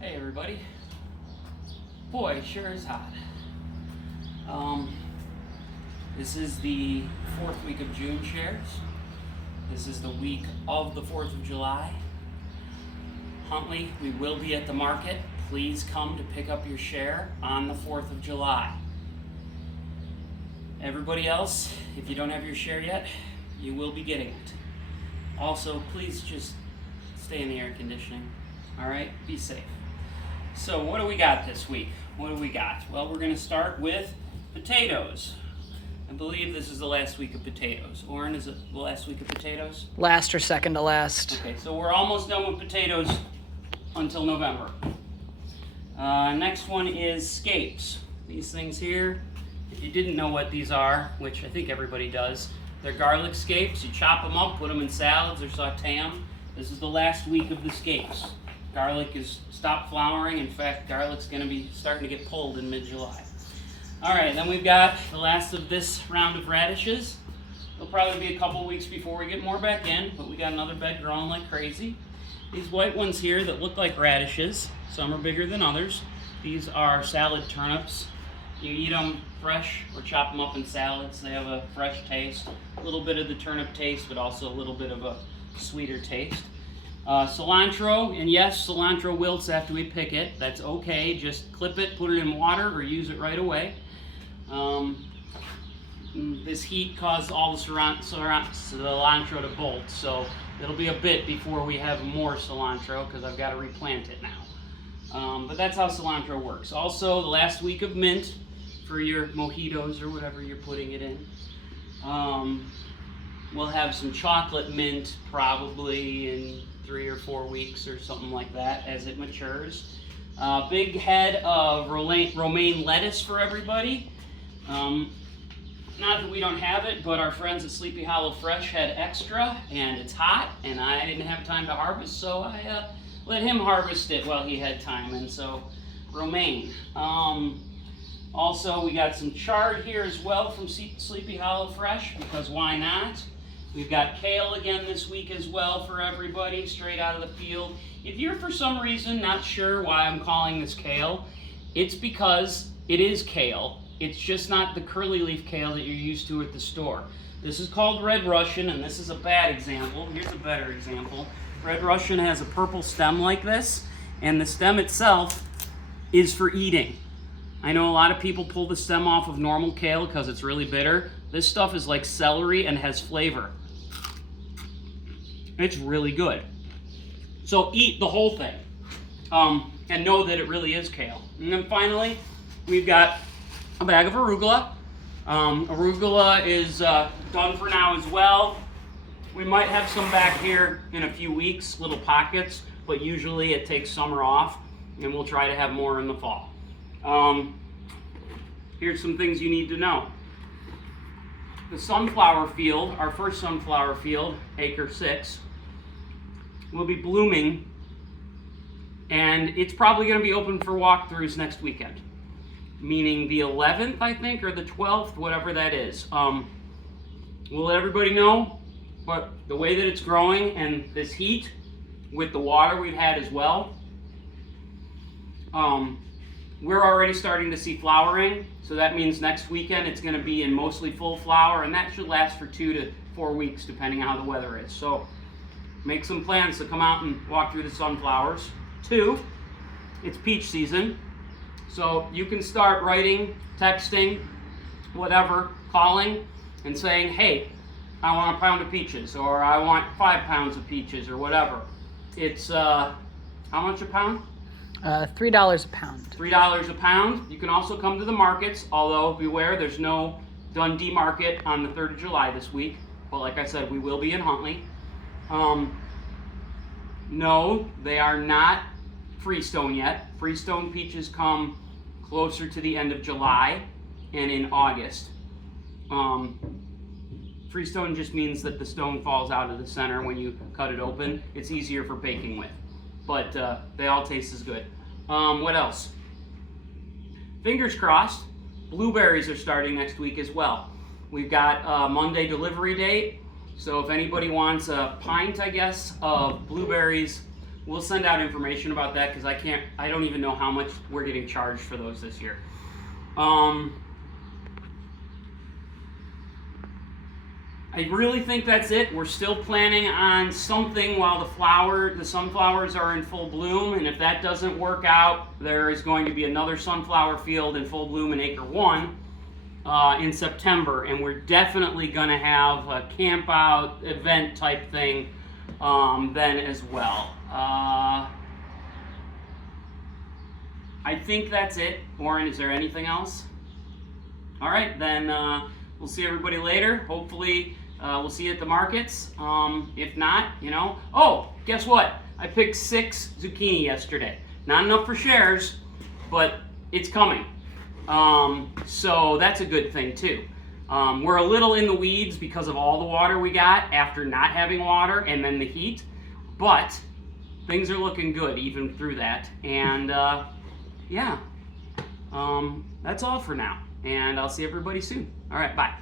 Hey everybody. Boy, sure is hot. This is the fourth week of June shares. This is the week of the 4th of July. Huntley, we will be at the market. Please come to pick up your share on the 4th of July. Everybody else, if you don't have your share yet, you will be getting it. Also, please just stay in the air conditioning. All right, be safe. So what do we got this week? What do we got? Well, we're going to start with potatoes. I believe this is the last week of potatoes. Oren, is it the last week of potatoes? Last or second to last. Okay, so we're almost done with potatoes until November. Next one is scapes. These things here, if you didn't know what these are, which I think everybody does, they're garlic scapes. You chop them up, put them in salads or saute them. This is the last week of the scapes. Garlic is stopped flowering. In fact, garlic's going to be starting to get pulled in mid-July. All right, then we've got the last of this round of radishes. It'll probably be a couple weeks before we get more back in, but we got another bed growing like crazy. These white ones here that look like radishes, some are bigger than others. These are salad turnips. You eat them fresh or chop them up in salads. They have a fresh taste, a little bit of the turnip taste, but also a little bit of a sweeter taste. Cilantro, and yes, cilantro wilts after we pick it. That's okay. Just clip it, put it in water, or use it right away. This heat caused all the cilantro to bolt, so it'll be a bit before we have more cilantro because I've got to replant it now. But that's how cilantro works. Also, the last week of mint for your mojitos or whatever you're putting it in. We'll have some chocolate mint probably in 3 or 4 weeks or something like that as it matures. Big head of romaine lettuce for everybody. Not that we don't have it, but our friends at Sleepy Hollow Fresh had extra, and it's hot, and I didn't have time to harvest, so I let him harvest it while he had time, and so romaine. Also, we got some chard here as well from Sleepy Hollow Fresh, because why not? We've got kale again this week as well for everybody, straight out of the field. If you're for some reason not sure why I'm calling this kale, it's because it is kale. It's just not the curly leaf kale that you're used to at the store. This is called Red Russian, and this is a bad example. Here's a better example. Red Russian has a purple stem like this, and the stem itself is for eating. I know a lot of people pull the stem off of normal kale because it's really bitter. This stuff is like celery and has flavor. It's really good. So eat the whole thing, and know that it really is kale. And then finally, we've got a bag of arugula. Arugula is done for now as well. We might have some back here in a few weeks, little pockets, but usually it takes summer off, and we'll try to have more in the fall. Here's some things you need to know. The sunflower field, our first sunflower field, acre 6, will be blooming, and it's probably going to be open for walkthroughs next weekend, meaning the 11th, I think, or the 12th, whatever that is. We'll let everybody know, but the way that it's growing and this heat with the water we've had as well, we're already starting to see flowering, so that means next weekend it's going to be in mostly full flower, and that should last for 2 to 4 weeks depending on how the weather is. So make some plans to come out and walk through the sunflowers. 2, it's peach season, so you can start writing, texting, whatever, calling and saying, hey, I want a pound of peaches, or I want 5 pounds of peaches, or whatever. It's how much a pound? $3 a pound. $3 a pound. You can also come to the markets, although beware, there's no Dundee market on the 3rd of July this week. But like I said, we will be in Huntley. No, they are not Freestone yet. Freestone peaches come closer to the end of July and in August. Freestone just means that the stone falls out of the center when you cut it open. It's easier for baking with. But they all taste as good. What else? Fingers crossed, blueberries are starting next week as well. We've got a Monday delivery date, so if anybody wants a pint, I guess, of blueberries we'll send out information about that because I don't even know how much we're getting charged for those this year. I really think that's it. We're still planning on something while the sunflowers are in full bloom, and if that doesn't work out, there is going to be another sunflower field in full bloom in Acre 1 in September, and we're definitely going to have a camp out event type thing then as well. I think that's it. Warren, is there anything else? All right, then we'll see everybody later. Hopefully, we'll see you at the markets. If not, oh, guess what? I picked 6 zucchini yesterday. Not enough for shares, but it's coming. So that's a good thing too. We're a little in the weeds because of all the water we got after not having water and then the heat, but things are looking good even through that. And yeah, that's all for now. And I'll see everybody soon. All right, bye.